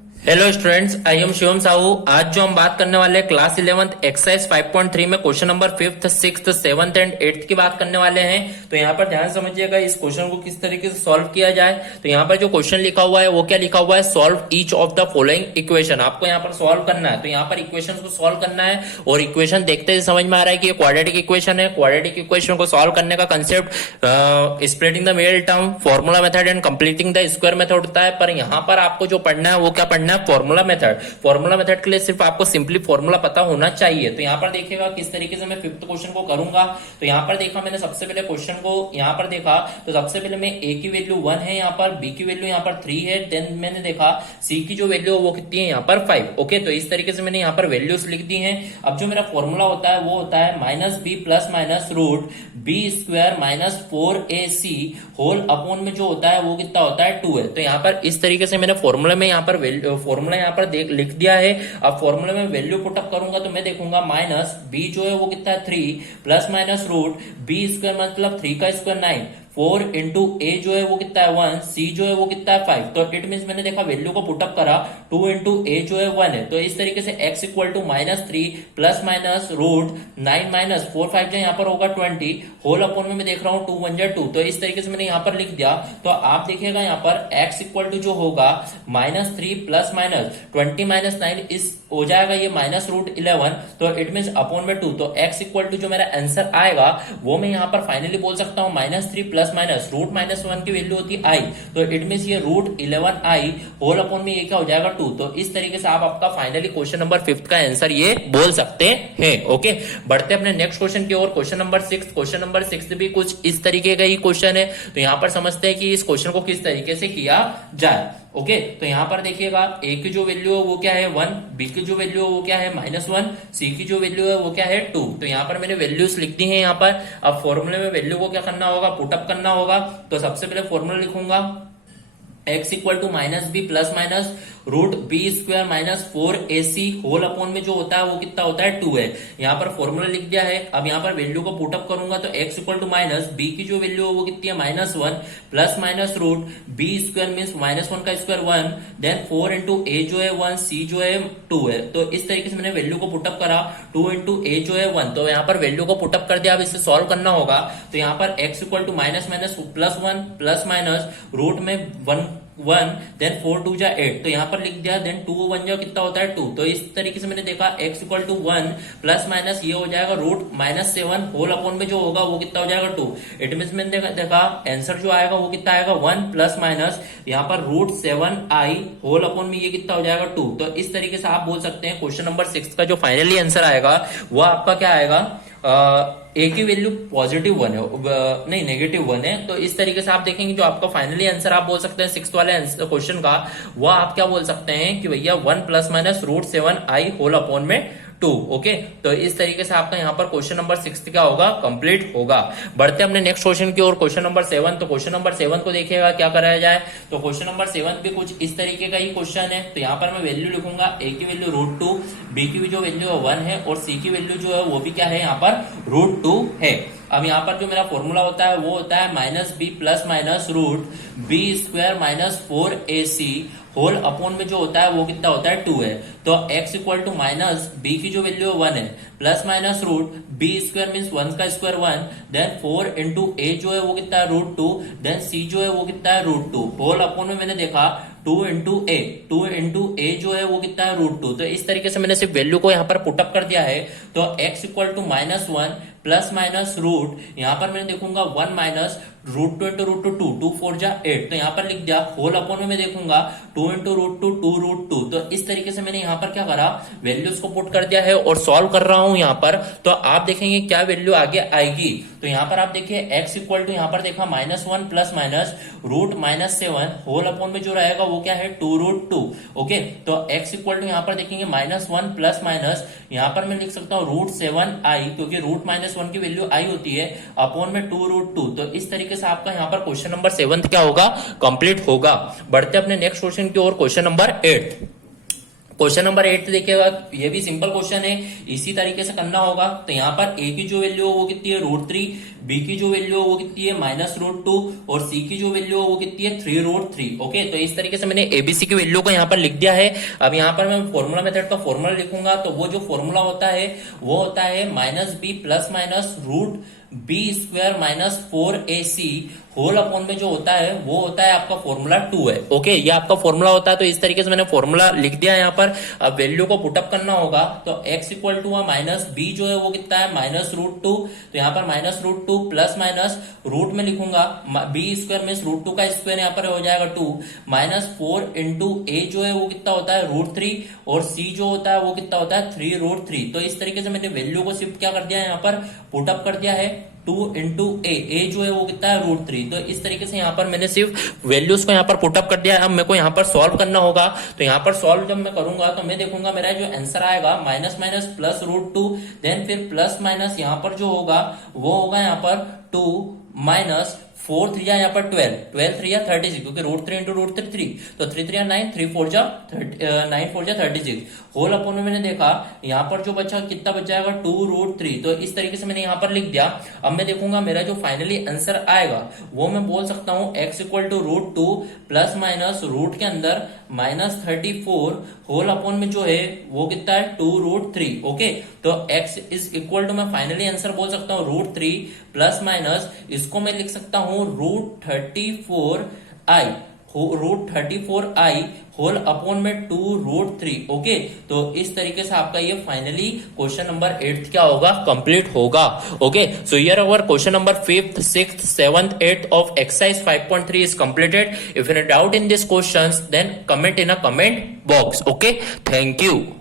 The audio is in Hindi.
Hello students, I am Shivam Sahu. आज जो हम बात करने वाले हैं क्लास 11th एक्सरसाइज 5.3 में question number 5th, 6th, 7th and 8th की बात करने वाले हैं। तो यहाँ पर ध्यान समझिएगा इस क्वेश्चन को किस तरीके से सॉल्व किया जाए। तो यहाँ पर जो क्वेश्चन लिखा हुआ है वो क्या लिखा हुआ है, solve each of the following equation. आपको यहाँ पर सॉल्व करना है, तो यहाँ पर इक्वेशन को सॉल्व करना है और इक्वेशन देखते ही समझ में आ रहा है कि ये क्वाड्रेटिक इक्वेशन है। क्वाड्रेटिक इक्वेशन को सॉल्व करने का concept splitting the middle term, formula method and completing the square method होता है। पर यहाँ पर आपको जो पढ़ना है वो क्या पढ़ना है, फॉर्मूला मेथड। फॉर्मूला मेथड के लिए सिर्फ आपको सिंपली फॉर्मूला पता होना चाहिए। तो यहाँ पर देखिएगा किस तरीके से मैं फिफ्थ क्वेश्चन को करूंगा। तो यहाँ पर देखा मैंने सबसे पहले क्वेश्चन को यहाँ पर देखा, तो सबसे पहले मैं ए की वैल्यू 1 है, यहाँ पर बी की वैल्यू यहाँ पर 3 है। देन मैंने देखा सी की जो वैल्यू है वो कितनी है, यहाँ पर 5। ओके, तो इस तरीके से मैंने यहाँ पर वैल्यूज लिख दी हैं। अब जो मेरा फॉर्मूला होता है वो होता है minus b plus minus root b square minus 4ac whole upon में जो होता है वो कितना होता है 2 है। तो यहाँ पर इस तरीके से मैंने फॉर्मूला में यहाँ पर फॉर्मूला यहाँ पर लिख दिया है। अब फॉर्मूले में वैल्यू पुटअप करूंगा तो मैं देखूंगा माइनस बी जो है वो कितना है 3 plus minus root b square मतलब 3 का स्क्वायर 9 4 इंटू ए जो है वो कितना है 1, सी जो है वो कितना है 5। तो इट मीन मैंने देखा वैल्यू को पुटअप करा 2 इंटू ए जो है 1 है। तो इस तरीके से x equal to minus 3 plus minus root 9 minus 4 5 जो यहाँ पर होगा 20 होल अपॉन में मैं देख रहा हूँ 2 1 2। तो इस तरीके से मैंने यहाँ पर लिख दिया। तो आप देखिएगा यहाँ पर x इक्वल टू जो होगा माइनस 3 प्लस माइनस 20 माइनस 9 इस हो जाएगा ये माइनस रूट 11। तो इट मीन अपॉन में 2। तो x इक्वल टू जो मेरा आंसर आएगा वो मैं यहाँ पर फाइनली बोल सकता हूँ minus 3 plus minus root minus 1 की वैल्यू होती है आई। तो इट मीन ये रूट 11 आई होल अपॉन में ये क्या हो जाएगा 2। तो इस तरीके से आप आपका फाइनली क्वेश्चन नंबर 5 का आंसर ये बोल सकते हैं। ओके, बढ़ते अपने नेक्स्ट क्वेश्चन की ओर। Question number 6। क्वेश्चन नंबर 6 भी कुछ इस तरीके का ही क्वेश्चन है। तो यहाँ पर समझते हैं कि इस क्वेश्चन को किस तरीके से किया जाए। ओके, तो यहाँ पर देखिएगा ए की जो वैल्यू है वो क्या है 1, बी की जो वैल्यू है वो क्या है माइनस 1, सी की जो वैल्यू है वो क्या है 2। तो यहाँ पर मैंने वैल्यूज लिख दी है यहाँ पर। अब फॉर्मूले में वैल्यू को क्या करना होगा, पुटअप करना होगा। तो सबसे पहले फॉर्मूला लिखूंगा x equal to minus b plus minus root b square minus 4ac whole upon में जो होता है वो कितना होता है 2 है। यहाँ पर फॉर्मूला लिख दिया है। अब यहाँ पर वैल्यू को पुटअप करूंगा तो x equal to minus b की जो वैल्यू है वो कितनी है minus 1 plus minus root b square mean minus 1 का स्क्वायर 1 देन 4 इंटू ए जो है 1 सी जो है 2 है। तो इस तरीके से मैंने वैल्यू को पुटअप करा 2 इंटू ए जो है 1। तो यहाँ पर वैल्यू को पुटअप कर दिया। अब इसे सॉल्व करना होगा। तो यहाँ पर x equal to minus minus plus 1 plus minus root में 1 देन 4 2 जा 8। तो यहाँ पर लिख दिया देन 2 1 जा कितना होता है 2। तो इस तरीके से मैंने देखा x equal to 1 plus minus ये हो जाएगा रूट माइनस 7 होल अपॉन में जो होगा वो कितना हो जाएगा 2। इट मीन मैंने देखा आंसर जो आएगा वो कितना आएगा 1 प्लस माइनस यहाँ पर रूट 7i होल अपॉन में ये कितना हो जाएगा 2। तो इस तरीके से आप बोल सकते हैं क्वेश्चन नंबर 6 का जो फाइनली आंसर आएगा वो आपका क्या आएगा, ए की वैल्यू पॉजिटिव 1 है, नहीं नेगेटिव 1 है। तो इस तरीके से आप देखेंगे जो आपका फाइनली आंसर आप बोल सकते हैं 6th वाले क्वेश्चन का, वो आप क्या बोल सकते हैं कि भैया 1 plus minus root 7i whole upon में 2। ओके, तो इस तरीके से आपका यहाँ पर क्वेश्चन नंबर 6 क्या होगा, कंप्लीट होगा। बढ़ते अपने नेक्स्ट क्वेश्चन की ओर, क्वेश्चन नंबर 7। तो क्वेश्चन नंबर 7 को देखिएगा क्या कराया जाए। तो क्वेश्चन नंबर 7 भी कुछ इस तरीके का ही क्वेश्चन है। तो यहाँ पर मैं वैल्यू लिखूंगा ए की वैल्यू रूट 2, बी की जो वैल्यू है 1 है और सी की वैल्यू जो है वो भी क्या है यहाँ पर रूट 2 है। अब यहाँ पर जो मेरा फॉर्मूला होता है वो होता है minus b plus minus root b square minus 4ac whole upon में जो होता है वो कितना होता है 2 है। तो x equal to minus b की जो वैल्यू है 1 है plus minus root b square mean 1 का स्क्वायर 1 देन 4 इंटू ए जो है वो कितना है रूट 2 देन सी जो है वो कितना है रूट 2 होल अपॉन में मैंने देखा 2 इंटू ए जो है वो कितना है रूट 2। तो इस तरीके से मैंने सिर्फ वैल्यू को यहाँ पर पुटअप कर दिया है। तो x equal to minus 1 plus minus root यहाँ पर मैंने देखूंगा 1 माइनस रूट 2 इंटू रूट 2 2 4 जा 8। तो यहाँ पर लिख दिया होल अपॉन में मैं देखूंगा 2 इंटू रूट 2 2 रूट 2। तो इस तरीके से मैंने यहाँ पर क्या करा, वैल्यूज को पुट कर दिया है और सॉल्व कर रहा हूं यहाँ पर। तो आप देखेंगे क्या वैल्यू आगे आएगी। तो यहाँ पर आप देखिए x इक्वल टू यहाँ पर देखा minus 1 plus minus root minus 7 whole upon में जो रहेगा वो क्या है 2 रूट 2। ओके, तो x इक्वल टू यहाँ पर देखेंगे माइनस 1 प्लस माइनस यहाँ पर मैं लिख सकता हूँ रूट 7i क्योंकि रूट माइनस 1 की वैल्यू i होती है अपॉन में 2 रूट 2। तो इस तरीके से आपका यहाँ पर क्वेश्चन नंबर 7 क्या होगा, कंप्लीट होगा। बढ़ते अपने नेक्स्ट क्वेश्चन की ओर, क्वेश्चन नंबर 8। क्वेश्चन नंबर 8 देखिएगा, ये भी सिंपल क्वेश्चन है, इसी तरीके से करना होगा। तो यहाँ पर ए की जो वैल्यू है वो कितनी है √3, बी की जो वैल्यू है वो कितनी है -√2 और सी की जो वैल्यू है वो कितनी है 3√3। ओके, तो इस तरीके से मैंने एबीसी की वैल्यू को यहाँ पर लिख दिया है। अब यहाँ पर मैं फॉर्मूला मेथड का फॉर्मूला लिखूंगा, तो वो जो फॉर्मूला होता है वो होता है -b ± √b² -4ac whole upon में जो होता है वो होता है आपका फॉर्मूला 2 है। ओके, ये आपका फॉर्मूला होता है। तो इस तरीके से मैंने फॉर्मूला लिख दिया यहाँ पर। अब वैल्यू को पुटअप करना होगा, तो x इक्वल टू -b जो है वो कितना है -√2, तो यहाँ पर -√2 प्लस माइनस रूट में लिखूंगा b² में √2 का स्क्वायर यहाँ पर हो जाएगा 2 -4 इंटू a जो है वो कितना होता है √3 और c जो होता है वो कितना होता है 3√3। तो इस तरीके से मैंने वैल्यू को शिफ्ट क्या कर दिया है यहाँ पर पुटअप कर दिया है 2 इंटू ए जो है वो कितना है √3। तो इस तरीके से यहाँ पर मैंने सिर्फ वैल्यूज को यहाँ पर पुटअप कर दिया है। अब मेरे को यहाँ पर सॉल्व करना होगा, तो यहाँ पर सॉल्व जब मैं करूंगा तो मैं देखूंगा मेरा जो आंसर आएगा माइनस माइनस प्लस √2, देन फिर प्लस माइनस यहाँ पर जो होगा वो होगा यहाँ पर 2 माइनस 4 3 यहाँ पर 12 3 36, क्योंकि √3 इंटू √3 3, तो 3 3 9 3 4 9 4 36 होल अपॉन में मैंने देखा यहाँ पर जो बचा कितना बच जाएगा 2√3। तो इस तरीके से मैंने यहाँ पर लिख दिया। अब मैं देखूंगा मेरा जो फाइनली आंसर आएगा वो मैं बोल सकता हूँ x equal to √2 plus minus root के अंदर -34 होल अपॉन में जो है वो कितना है 2√3। ओके, तो x इज इक्वल टू मैं फाइनली आंसर बोल सकता हूँ √3 प्लस माइनस इसको मैं लिख सकता हूँ √34i होल अपॉन में 2√3। ओके, तो इस तरीके से आपका ये फाइनली क्वेश्चन नंबर 8 क्या होगा कंप्लीट होगा। Okay, so here our question number 5th 6th 7th 8th of exercise 5.3 is completed. If you have doubt in these questions, then comment in a comment box. Okay, thank you.